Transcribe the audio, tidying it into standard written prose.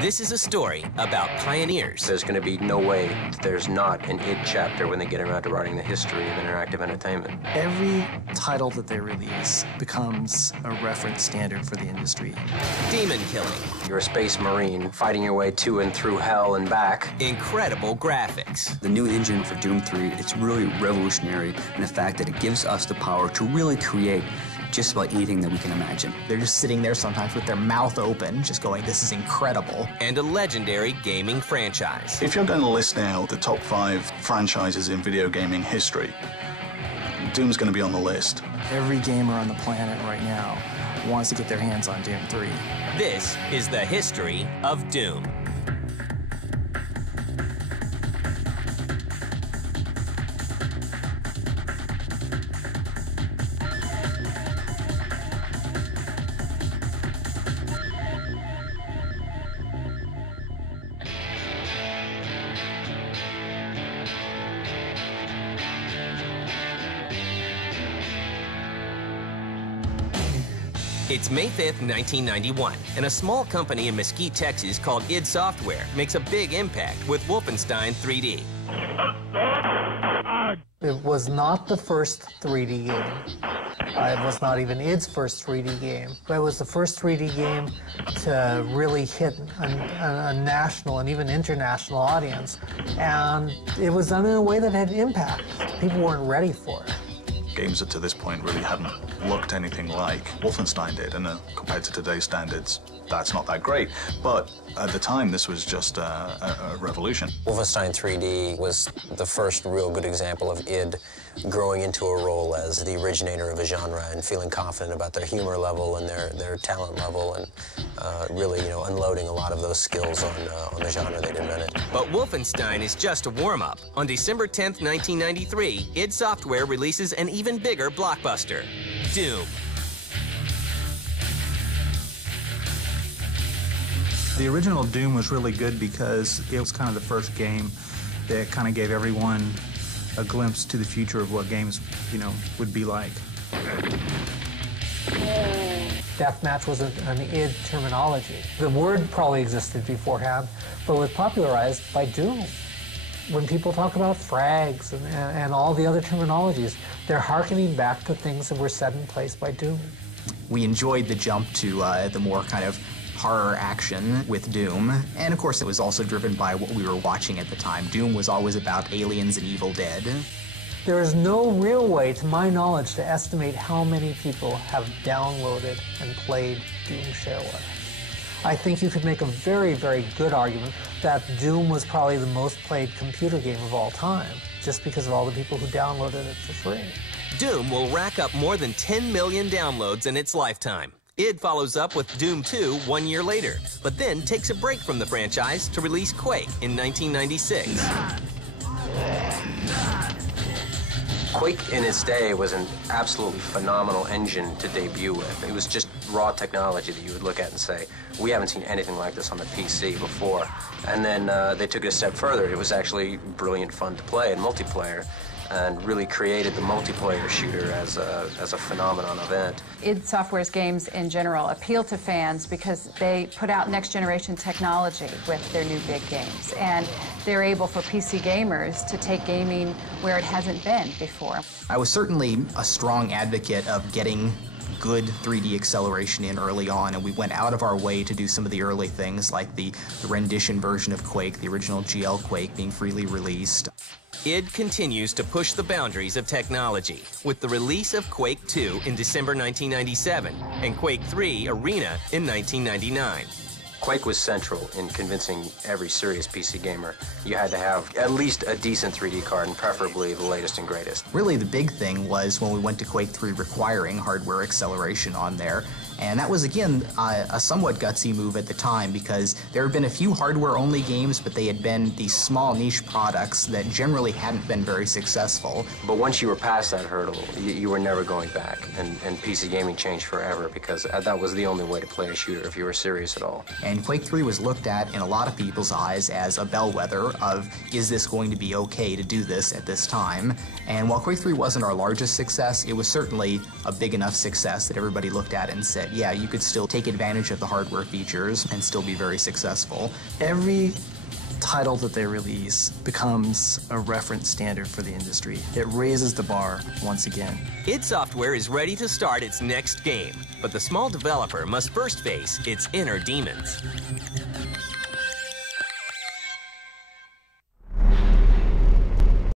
This is a story about pioneers. There's going to be no way that there's not an id chapter when they get around to writing the history of interactive entertainment. Every title that they release becomes a reference standard for the industry. Demon killing. You're a space marine fighting your way to and through hell and back. Incredible graphics. The new engine for Doom 3, it's really revolutionary in the fact that it gives us the power to really create just about anything that we can imagine. They're just sitting there sometimes with their mouth open, just going, this is incredible. And a legendary gaming franchise. If you're going to list now the top 5 franchises in video gaming history, Doom's going to be on the list. Every gamer on the planet right now wants to get their hands on Doom 3. This is the history of Doom. It's May 5th, 1991, and a small company in Mesquite, Texas called id Software makes a big impact with Wolfenstein 3D. It was not the first 3D game. It was not even id's first 3D game. But it was the first 3D game to really hit a national and even international audience. And it was done in a way that had impact. People weren't ready for it. Games that to this point really hadn't looked anything like Wolfenstein did, and compared to today's standards, that's not that great. But at the time, this was just a revolution. Wolfenstein 3D was the first real good example of id growing into a role as the originator of a genre and feeling confident about their humor level and their talent level, and really, unloading a lot of those skills on the genre they'd invented. But Wolfenstein is just a warm-up. On December 10th, 1993, id Software releases an even bigger blockbuster, Doom. The original Doom was really good because it was kind of the first game that kind of gave everyone a glimpse to the future of what games, would be like. Deathmatch was an id terminology. The word probably existed beforehand, but was popularized by Doom. When people talk about frags and all the other terminologies, they're hearkening back to things that were set in place by Doom. We enjoyed the jump to the more kind of horror action with Doom, and of course it was also driven by what we were watching at the time. Doom was always about aliens and Evil Dead. There is no real way, to my knowledge, to estimate how many people have downloaded and played Doom Shareware. I think you could make a very, very good argument that Doom was probably the most played computer game of all time, just because of all the people who downloaded it for free. Doom will rack up more than 10 million downloads in its lifetime. id follows up with Doom 2 1 year later, but then takes a break from the franchise to release Quake in 1996. Quake in its day was an absolutely phenomenal engine to debut with. It was just raw technology that you would look at and say, we haven't seen anything like this on the PC before. And then they took it a step further. It was actually brilliant fun to play in multiplayer, and really created the multiplayer shooter as a phenomenon event. id Software's games in general appeal to fans because they put out next-generation technology with their new big games, and they're able for PC gamers to take gaming where it hasn't been before. I was certainly a strong advocate of getting good 3D acceleration in early on, and we went out of our way to do some of the early things like the rendition version of Quake, the original GL Quake, being freely released. id continues to push the boundaries of technology with the release of Quake 2 in December 1997 and Quake 3 Arena in 1999. Quake was central in convincing every serious PC gamer you had to have at least a decent 3D card, and preferably the latest and greatest. Really the big thing was when we went to Quake 3 requiring hardware acceleration on there. And that was, again, a somewhat gutsy move at the time because there had been a few hardware-only games, but they had been these small niche products that generally hadn't been very successful. But once you were past that hurdle, you were never going back, and PC gaming changed forever because that was the only way to play a shooter if you were serious at all. And Quake 3 was looked at in a lot of people's eyes as a bellwether of, is this going to be okay to do this at this time? And while Quake 3 wasn't our largest success, it was certainly a big enough success that everybody looked at it and said, that, yeah, you could still take advantage of the hardware features and still be very successful. Every title that they release becomes a reference standard for the industry. It raises the bar once again. id Software is ready to start its next game, but the small developer must first face its inner demons.